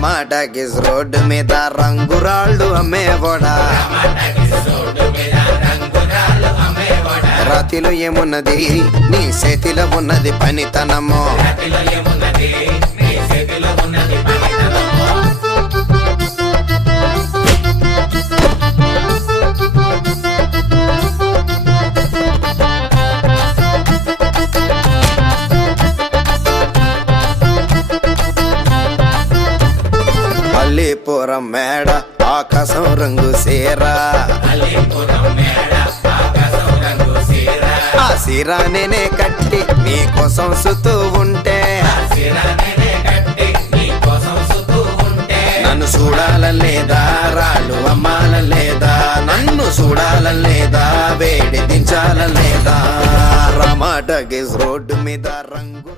టమాటాకిస్ road మీద రంగురాళ్ళు అమ్మేవాడా రాతిలో ఏమున్నది నీ చేతిలో ఉన్నది పనితనము అల్లీపురం మేడ ఆకాశం రంగు సీరా ఆ సీరా నేనే కట్టి నీకోసం సుతూ ఉంటే నన్ను చూడాలలేదా రాళ్ళు అమ్మాలలేదా నన్ను చూడాలలేదా వేడి దించాలలేదా టమాటాకిస్ రోడ్డు మీద రంగు